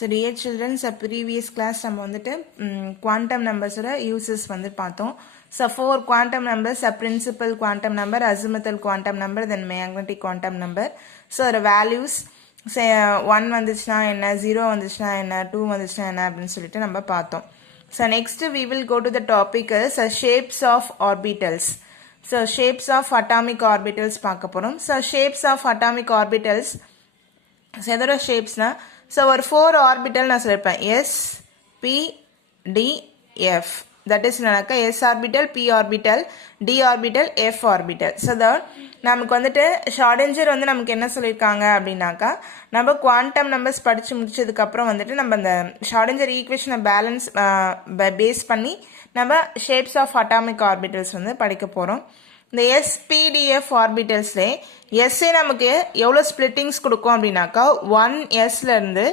So dear children, previous class நம்ம வந்துட்டு quantum numbers uses வந்து பார்த்தோம். So four quantum numbers, a principal quantum number, azimuthal quantum number, then magnetic quantum number. So the values say 1 வந்துச்சுனா என்ன, 0 வந்துச்சுனா என்ன, 2 வந்துச்சுனா என்ன அப்படினு சொல்லிட்டு நம்ம பார்த்தோம். So next we will go to the topic is shapes of orbitals. So shapes of atomic orbitals பார்க்க போறோம். So shapes of atomic orbitals எதோட ஷேப்ஸ்னா, ஸோ ஒரு 4 ஆர்பிட்டல் நான் சொல்லியிருப்பேன், S P D F. That is என்னக்கா S orbital, P orbital, D orbital, F orbital. So that நமக்கு வந்துட்டு ஷார்டிஞ்சர் வந்து நமக்கு என்ன சொல்லியிருக்காங்க அப்படின்னாக்கா, நம்ம குவாண்டம் நம்பர்ஸ் படித்து முடிச்சதுக்கப்புறம் வந்துட்டு நம்ம இந்த ஷார்டிஞ்சர் ஈக்குவேஷனை பேலன்ஸ் பேஸ் பண்ணி நம்ம ஷேப்ஸ் ஆஃப் அட்டாமிக் ஆர்பிட்டல்ஸ் வந்து படிக்க போகிறோம். இந்த எஸ்பிடிஎஃப் ஆர்பிட்டல்ஸ்லே எஸ்ஸே நமக்கு எவ்வளோ ஸ்பிளிட்டிங்ஸ் கொடுக்கும் அப்படின்னாக்கா 1Sலேருந்து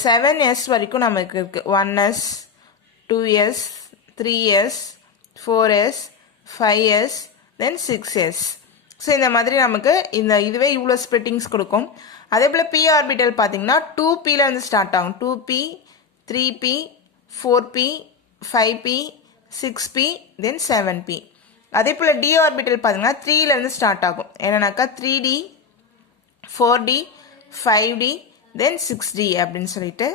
7S வரைக்கும் நமக்கு இருக்குது. 1S, 2S, 3S, 4S, 5S, தென் 6S. ஸோ இந்த மாதிரி நமக்கு இதுவே இவ்வளோ ஸ்பிளிட்டிங்ஸ் கொடுக்கும். அதே போல் பி ஆர்பிட்டல் பார்த்தீங்கன்னா 2Pலேருந்து ஸ்டார்ட் ஆகும். 2P, 3P, 4P, 5P, 6P, தென் 7P. அதே போல் டி ஆர்பிட்டல் பார்த்தீங்கன்னா 3லேருந்து ஸ்டார்ட் ஆகும். என்னன்னாக்கா 3D, 4D, 5D, தென் 6D அப்படின்னு சொல்லிட்டு.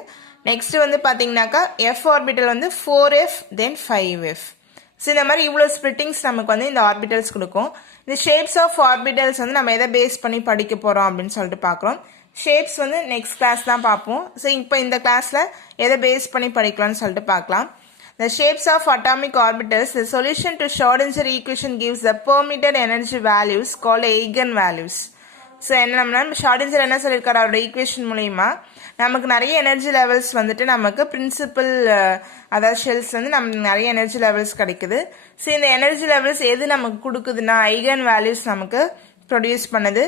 நெக்ஸ்ட் வந்து பார்த்தீங்கன்னாக்கா எஃப் ஆர்பிட்டல் வந்து 4F, தென் 5F. ஸோ இந்த மாதிரி இவ்வளோ ஸ்பிளிட்டிங்ஸ் நமக்கு வந்து இந்த ஆர்பிட்டல்ஸ் கொடுக்கும். இந்த ஷேப்ஸ் ஆஃப் ஆர்பிட்டல்ஸ் வந்து நம்ம எதை பேஸ் பண்ணி படிக்க போகிறோம் அப்படின்னு சொல்லிட்டு பார்க்குறோம். ஷேப்ஸ் வந்து நெக்ஸ்ட் கிளாஸ் தான் பார்ப்போம். ஸோ இப்போ இந்த கிளாஸில் எதை பேஸ் பண்ணி படிக்கலாம்னு சொல்லிட்டு பார்க்கலாம். The shapes of atomic orbitals, the solution to Schrödinger equation gives the permitted energy values called eigenvalues. So என்ன ஷார்டிஞ்சர் என்ன சொல்லியிருக்காரு, அவரோட ஈக்குவேஷன் மூலயமா நமக்கு நிறைய எனர்ஜி லெவல்ஸ் வந்துட்டு நமக்கு பிரின்சிபல் அதாவது ஷெல்ஸ் வந்து நமக்கு நிறைய எனர்ஜி லெவல்ஸ் கிடைக்குது. ஸோ இந்த எனர்ஜி லெவல்ஸ் எது நமக்கு கொடுக்குதுன்னா ஐகன் வேல்யூஸ் நமக்கு ப்ரொடியூஸ் பண்ணுது.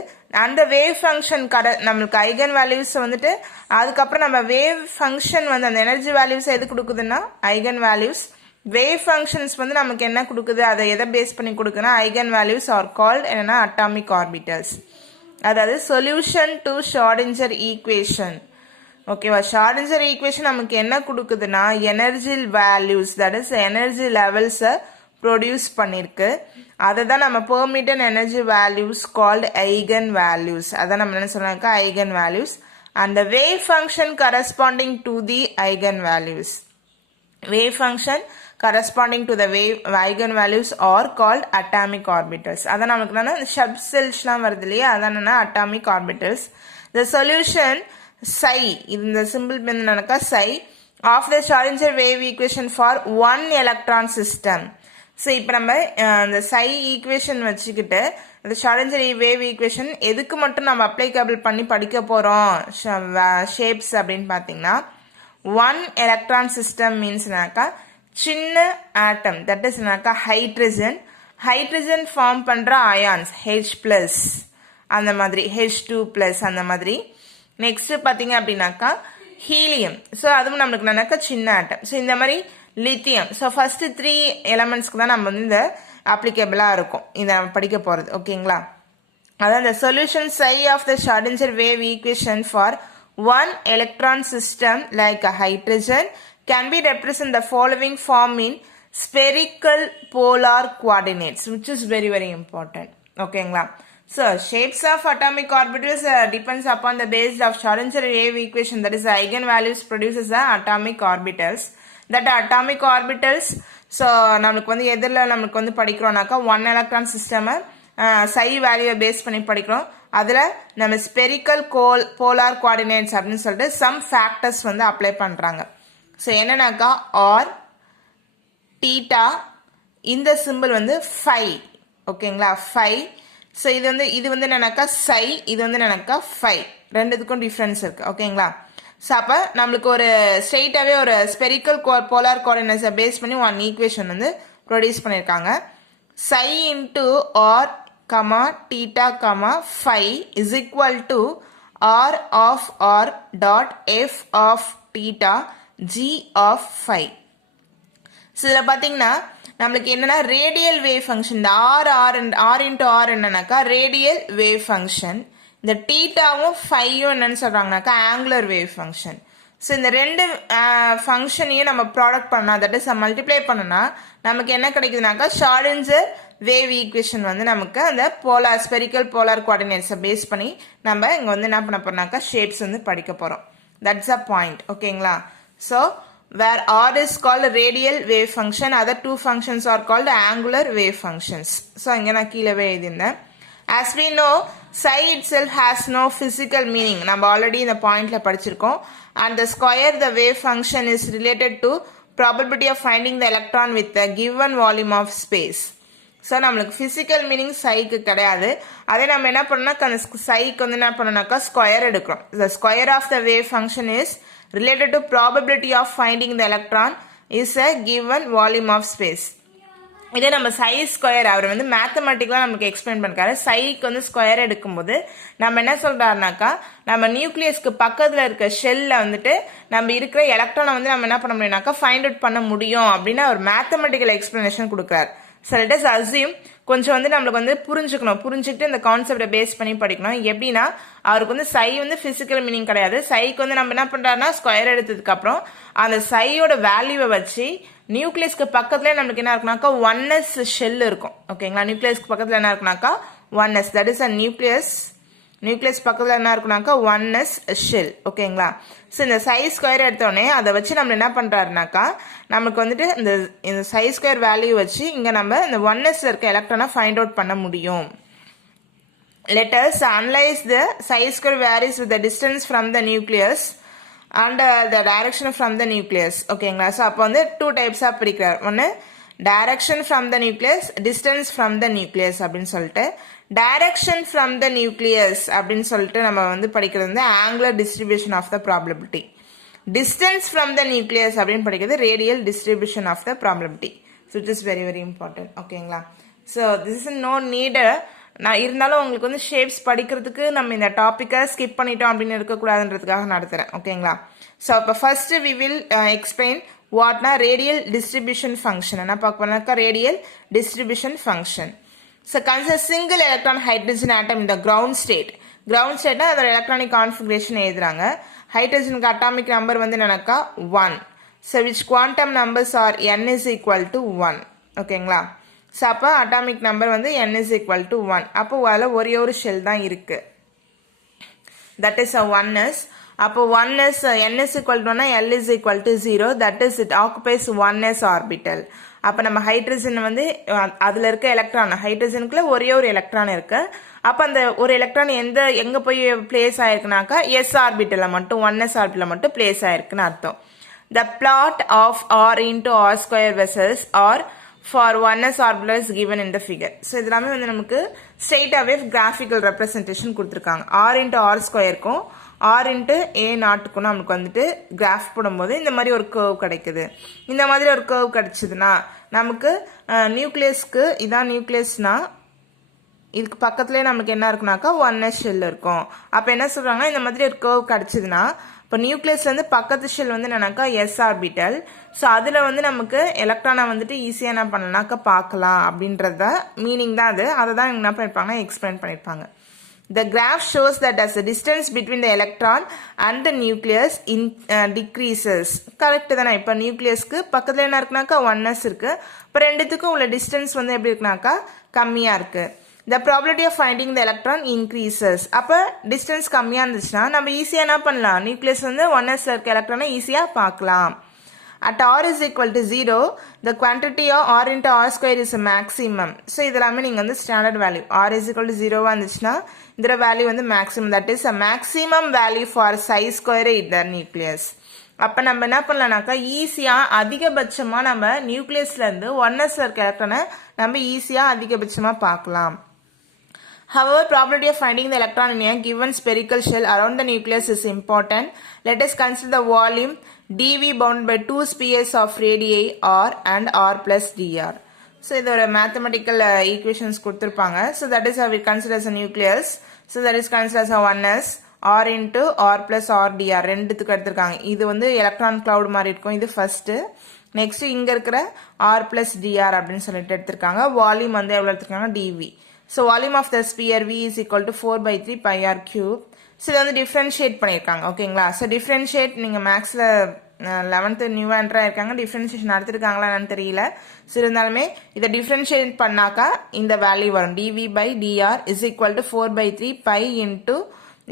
அந்த வேவ் ஃபங்க்ஷன் நம்மளுக்கு ஐகன் வேல்யூஸ் வந்துட்டு அதுக்கப்புறம் நம்ம வேவ் ஃபங்க்ஷன் வந்து அந்த எனர்ஜி வேல்யூஸ் எது கொடுக்குதுன்னா ஐகன் வேல்யூஸ். வேவ் ஃபங்க்ஷன்ஸ் வந்து நமக்கு என்ன கொடுக்குது, அதை எதை பேஸ் பண்ணி கொடுக்குதுன்னா ஐகன் வேல்யூஸ் ஆர் கால்ட் என்னன்னா அட்டாமிக் ஆர்பிட்டல்ஸ். அதாவது சொல்யூஷன் டு ஷார்டிஞ்சர் ஈக்குவேஷன். ஓகேவா, ஷார்டிஞ்சர் ஈக்குவேஷன் நமக்கு என்ன கொடுக்குதுன்னா energy values, that is energy லெவல்ஸை ப்ரொடியூஸ் பண்ணியிருக்கு. அதை தான் நம்ம permitted energy values called eigen values. அதான் நம்ம என்ன சொன்னாக்கா eigen values. And the wave function corresponding to the eigen values. Wave function corresponding to the wave eigenvalues are called atomic orbitals. அதான் நமக்கு என்னன்னா சப்செல்ஸ்லாம் வருது இல்லையா, அதான் என்ன atomic orbitals. The solution psi, இந்த சிம்பிள் என்னன்னாக்கா psi of the Schrödinger wave equation for one electron system. So இப்போ நம்ம இந்த psi ஈக்குவேஷன் வச்சுக்கிட்டு இந்த ஷார்டிஞ்சர் வேவ் ஈக்குவேஷன் எதுக்கு மட்டும் நம்ம அப்ளைகபிள் பண்ணி படிக்க போகிறோம் ஷேப்ஸ் அப்படின்னு பார்த்தீங்கன்னா, ஒன் எலக்ட்ரான் சிஸ்டம் மீன்ஸ்னாக்கா சின்ன ஆட்டம், தட் இஸ்னாக்கா ஹைட்ரஜன் ஃபார்ம் பண்ணுற அயான்ஸ் H+, அந்த மாதிரி H2+, அந்த மாதிரி. நெக்ஸ்ட் பார்த்தீங்க அப்படின்னாக்கா ஹீலியம். ஸோ அதுவும் நம்மளுக்கு என்னன்னாக்கா சின்ன ஆட்டம். ஸோ இந்த மாதிரி லித்தியம். ஸோ ஃபர்ஸ்ட் 3 எலமெண்ட்ஸ்க்கு தான் நம்ம வந்து இந்த அப்ளிகபிளாக இருக்கும் இதை நம்ம படிக்க போகிறது. ஓகேங்களா, அதான் the solution psi of the Schrödinger wave equation for one electron system like a hydrogen can be represented the following form in spherical polar coordinates, which is very very important. ஓகேங்களா, so shapes of atomic orbitals depends upon the base of Schrödinger wave equation, that is the eigenvalues produces the atomic orbitals. That atomic orbitals, so நம்மளுக்கு வந்து எதில் நம்மளுக்கு வந்து படிக்கிறோம்னாக்கா one electron சிஸ்டமை சை வேல்யூவை base பண்ணி படிக்கிறோம். அதில் நம்ம ஸ்பெரிக்கல் போலார் கோஆர்டினேட்ஸ் அப்படின்னு சொல்லிட்டு சம் ஃபேக்டர்ஸ் வந்து அப்ளை பண்ணுறாங்க. ஸோ என்னன்னாக்கா ஆர் தீட்டா, இந்த சிம்பிள் வந்து ஃபை. ஓகேங்களா, ஃபை. ஸோ இது வந்து என்னன்னாக்கா சை, இது வந்து என்னன்னாக்கா ஃபை. ரெண்டுத்துக்கும் டிஃப்ரென்ஸ் இருக்குது. ஓகேங்களா, ஸோ அப்போ நம்மளுக்கு ஒரு ஸ்ட்ரெயிட்டாகவே ஒரு ஸ்பெரிக்கல் போலார் கோஆர்டினேட்ஸை பேஸ் பண்ணி ஒன் ஈக்குவேஷன் வந்து ப்ரொடியூஸ் பண்ணியிருக்காங்க. Psi into r comma theta comma phi is equal to r of r dot f of theta g of phi. So இதில் பார்த்தீங்கன்னா நம்மளுக்கு என்னன்னா ரேடியல் வேவ் ஃபங்க்ஷன், இந்த ஆர் இன்ட்டு ஆர் என்னன்னாக்கா radial wave function. இந்த தீட்டாவும் ஃபையும் என்னன்னு சொல்றாங்கனாக்கா ஆங்குலர் வேவ் ஃபங்க்ஷன். ஸோ இந்த ரெண்டு ஃபங்க்ஷனையும் நம்ம ப்ராடக்ட் பண்ணா தட் இஸ் மல்டிப்ளை பண்ணனா நமக்கு என்ன கிடைக்குதுனாக்கா ஷ்ராடின்ஜர் வேவ் ஈக்குவேஷன் வந்து நமக்கு அந்த போலார் ஸ்பெரிக்கல் போலார் கோஆர்டினேட்ஸை பேஸ் பண்ணி நம்ம இங்கே வந்து என்ன பண்ண போறோம்னாக்கா ஷேப்ஸ் வந்து படிக்க போகிறோம். That's a point. ஓகேங்களா? So where r is called radial wave function, other two functions are called angular wave functions. So இங்கே நான் கீழவே எழுதியிருந்தேன். As we know, psi itself has no physical meaning. நம்ம ஆல்ரெடி இந்த பாயிண்ட்ல படிச்சிருக்கோம். And the square the wave function is related to probability of finding the electron with the given volume of space. So நம்மளுக்கு physical meaning சைக்கு கிடையாது. அதே நம்ம என்ன பண்ணோம்னா சைக்கு வந்து என்ன பண்ணோம்னாக்கா ஸ்கொயர் எடுக்கிறோம். The square of the wave function is related to probability of finding the electron is a given volume of space. இதே நம்ம சை ஸ்கொயர் அவர் வந்து மேத்தமெட்டிக்கலாக நமக்கு எக்ஸ்பிளைன் பண்ணிருக்காரு. சைக்கு வந்து ஸ்கொயர் எடுக்கும்போது நம்ம என்ன சொல்றாருனாக்கா நம்ம நியூக்ளியஸ்க்கு பக்கத்தில் இருக்க ஷெல்ல வந்துட்டு நம்ம இருக்கிற எலக்ட்ரானை வந்து நம்ம என்ன பண்ண முடியும்னாக்கா ஃபைண்ட் அவுட் பண்ண முடியும் அப்படின்னு ஒரு மேத்தமெட்டிக்கல் எக்ஸ்பிளனேஷன் கொடுக்குறாரு. ஸோ லெட் அஸ் அஸ்யூம் கொஞ்சம் வந்து நம்மளுக்கு வந்து புரிஞ்சுக்கிட்டு இந்த கான்செப்டை பேஸ் பண்ணி படிக்கணும். எப்படின்னா அவருக்கு வந்து சை வந்து பிசிக்கல் மீனிங் கிடையாது. சைக்கு வந்து நம்ம என்ன பண்றாருன்னா ஸ்கொயர் எடுத்ததுக்கு அப்புறம் அந்த சையோட வேல்யூவை வச்சு நியூக்ளியஸ்க்கு பக்கத்துல நம்மளுக்கு என்ன இருக்குனாக்கா 1s ஷெல் இருக்கும். ஓகேங்களா? நியூக்ளியஸ்க்கு பக்கத்துல என்ன இருக்குனாக்கா 1s, that is a nucleus பக்கத்தில் என்ன இருக்குனாக்கா 1s ஷெல். ஓகேங்களா? ஸோ இந்த சை ஸ்கொயர் எடுத்தோடனே அதை வச்சு நம்ம என்ன பண்ணுறாருனாக்கா நமக்கு வந்துட்டு இந்த சை ஸ்கொயர் வேல்யூ வச்சு இங்கே நம்ம இந்த 1sல இருக்க எலக்ட்ரானை ஃபைண்ட் அவுட் பண்ண முடியும். Let us analyze the psi square varies with the distance from the nucleus and the direction from the nucleus. ஓகேங்களா? ஸோ அப்போ வந்து 2 டைப்ஸாக பிரிக்கிறார். ஒன்று direction from the nucleus, distance from the nucleus அப்படின்னு சொல்லிட்டு direction from the nucleus அப்படின்னு சொல்லிட்டு நம்ம வந்து படிக்கிறது வந்து angular distribution of the probability. Distance from the nucleus அப்படின்னு படிக்கிறது radial distribution of the probability. So it is very very important. ஓகேங்களா? So this is no need. நான் இருந்தாலும் உங்களுக்கு வந்து ஷேப்ஸ் படிக்கிறதுக்கு நம்ம இந்த டாப்பிக்கை ஸ்கிப் பண்ணிட்டோம் அப்படின்னு இருக்கக்கூடாதுன்றதுக்காக நடத்துகிறேன். ஓகேங்களா? ஸோ இப்போ ஃபர்ஸ்ட் வி வில் எக்ஸ்பிளைன் வாட்னா ரேடியல் டிஸ்ட்ரிபியூஷன் ஃபங்க்ஷன். என்ன பார்க்க போனாக்கா radial distribution function. So consider single electron hydrogen atom இந்த கிரவுண்ட் ஸ்டேட். கிரவுண்ட் ஸ்டேட்னா அதோட எலக்ட்ரானிக் கான்ஃபிகரேஷன் எழுதுறாங்க. ஹைட்ரஜனுக்கு அட்டாமிக் நம்பர் வந்து என்னன்னாக்கா 1. So which quantum numbers are n is equal to 1. ஓகேங்களா? ஸோ அப்போ அட்டாமிக் நம்பர் வந்து n is equal to 1. அப்போ அதில் ஒரே ஒரு ஷெல் தான் இருக்கு. That is a 1s. அப்போ 1s n is equal to 1 l is equal to 0. That is it occupies 1s orbital. அப்போ நம்ம ஹைட்ரஜன் வந்து அதில் இருக்க எலக்ட்ரான் ஹைட்ரஜனுக்குள்ள ஒரே ஒரு எலக்ட்ரான் இருக்கு. அப்போ அந்த ஒரு எலக்ட்ரான் எங்கே போய் பிளேஸ் ஆயிருக்குனாக்கா எஸ் ஆர்பிட்டலில் மட்டும் 1s ஆர்பிட்டலில் மட்டும் பிளேஸ் ஆயிருக்குன்னு அர்த்தம். The plot of r into r square vessels or for 1s orbital is given in the figure. So இதெல்லாமே வந்து நமக்கு ஸ்ட்ரெயிட்டாகவே கிராஃபிக்கல் ரெப்ரசன்டேஷன் கொடுத்துருக்காங்க. r into r ஸ்கொயருக்கும் r into a நாட்டுக்கும் நமக்கு வந்துட்டு கிராஃப் போடும்போது இந்த மாதிரி ஒரு கர்வ் கிடைக்குது. இந்த மாதிரி ஒரு கர்வ் கிடைச்சதுன்னா நமக்கு நியூக்ளியஸ்க்கு இதான் நியூக்ளியஸ்னா இதுக்கு பக்கத்துலேயே நமக்கு என்ன இருக்குனாக்கா 1s ஷெல் இருக்கும். அப்போ என்ன சொல்கிறாங்கன்னா இந்த மாதிரி ஒரு கர்வ் கிடைச்சதுன்னா இப்போ நியூக்ளியஸ்லேருந்து பக்கத்து ஷெல் வந்து என்னன்னாக்கா எஸ் ஆர்பிட்டல். ஸோ அதில் வந்து நமக்கு எலக்ட்ரானை வந்துட்டு ஈஸியாக என்ன பண்ணலாம்னாக்கா பார்க்கலாம் அப்படின்றத மீனிங் தான் அது. அதை தான் என்ன பண்ணியிருப்பாங்கன்னா எக்ஸ்பிளைன் பண்ணியிருப்பாங்க. The graph shows that as the distance between the electron and the nucleus decreases. Correct தானே? இப்போ நியூக்ளியஸ்க்கு பக்கத்தில் என்ன இருக்குனாக்கா 1s இருக்கு. இப்போ ரெண்டுத்துக்கும் உள்ள டிஸ்டன்ஸ் வந்து எப்படி இருக்குனாக்கா கம்மியாக இருக்கு. The probability of finding the electron increases. அப்போ டிஸ்டன்ஸ் கம்மியாக இருந்துச்சுன்னா நம்ம ஈஸியாக என்ன பண்ணலாம் நியூக்ளியஸ் வந்து 1s இருக்க எலக்ட்ரானை ஈஸியாக பார்க்கலாம். At r is equal to 0, the quantity of r into r square is a maximum. So இதெல்லாமே நீங்கள் வந்து standard value r is equal to 0 வந்துச்சுன்னா இந்த வேல்யூ வந்து maximum. That is a maximum value for chi square in the nucleus. அப்போ நம்ம என்ன பண்ணலாம்னாக்கா ஈஸியாக அதிகபட்சமாக நம்ம நியூக்ளியஸ்லேருந்து 1s இருக்க எலக்ட்ரானை நம்ம ஈஸியாக அதிகபட்சமாக பார்க்கலாம். However, probability of finding the electron in a given spherical shell around the nucleus is important. Let us consider the volume dV bounded by two spheres of radii r and r plus dr. So, இது ஒரு mathematical equations கொடுத்திருப்பாங்க. So, that is how we consider as a nucleus. So, that is considered as a 1s r into r plus r dr. ரெண்டுத்துக்கு எடுத்திருக்காங்க. இது வந்து electron cloud மாதிரி இருக்கும். இது first. நெக்ஸ்ட் இங்க இருக்கிற r plus dr அப்படின்னு சொல்லிட்டு எடுத்திருக்காங்க. வால்யூம் வந்து எவ்வளவு எடுத்திருக்காங்க dV. So volume of the sphere V is equal to 4 by 3 pi r cube. So இதை வந்து டிஃப்ரென்ஷியேட் பண்ணியிருக்காங்க ஓகேங்களா. ஸோ டிஃப்ரென்ஷியேட் நீங்கள் மேக்ஸில் 11th நியூவாக என்ட்ராக இருக்காங்க, டிஃப்ரென்ஷியேஷன் நடத்திருக்காங்களா என்னன்னு தெரியல. ஸோ இருந்தாலுமே இதை டிஃப்ரென்ஷியேட் பண்ணாக்கா இந்த வேல்யூ வரும். dv by dr is equal to 4/3 pi into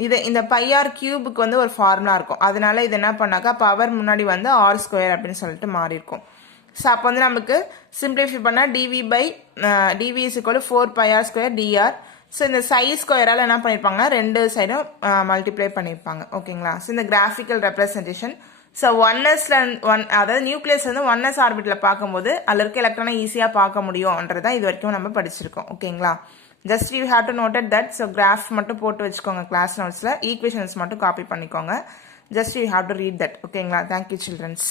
இது இந்த பைஆர் கியூபுக்கு வந்து ஒரு ஃபார்முலா இருக்கும். அதனால இது என்ன பண்ணாக்கா பவர் முன்னாடி வந்து ஆர் ஸ்கொயர் அப்படின்னு சொல்லிட்டு மாறி இருக்கும். ஸோ அப்போ வந்து நமக்கு சிம்பிளிஃபை பண்ணால் dv is equal to 4 pi r square dr. So இந்த சைஸ் ஸ்கொயரால் என்ன பண்ணியிருப்பாங்கன்னா ரெண்டு சைடும் மல்டிப்ளை பண்ணியிருப்பாங்க ஓகேங்களா. ஸோ இந்த கிராஃபிக்கல் ரெப்ரசன்டேஷன். ஸோ அதாவது நியூக்ளியஸ் வந்து 1s ஆர்பிட்டில் பார்க்கும்போது அதில் இருக்க எலக்ட்ரானை ஈஸியாக பார்க்க முடியும்ன்றதான் இது வரைக்கும் நம்ம படிச்சிருக்கோம் ஓகேங்களா. Just you have to note that. So graph மட்டும் போட்டு வச்சுக்கோங்க கிளாஸ் நோட்ஸில், ஈக்குவேஷன்ஸ் மட்டும் காப்பி பண்ணிக்கோங்க. Just you have to read that ஓகேங்களா. Thank you children's.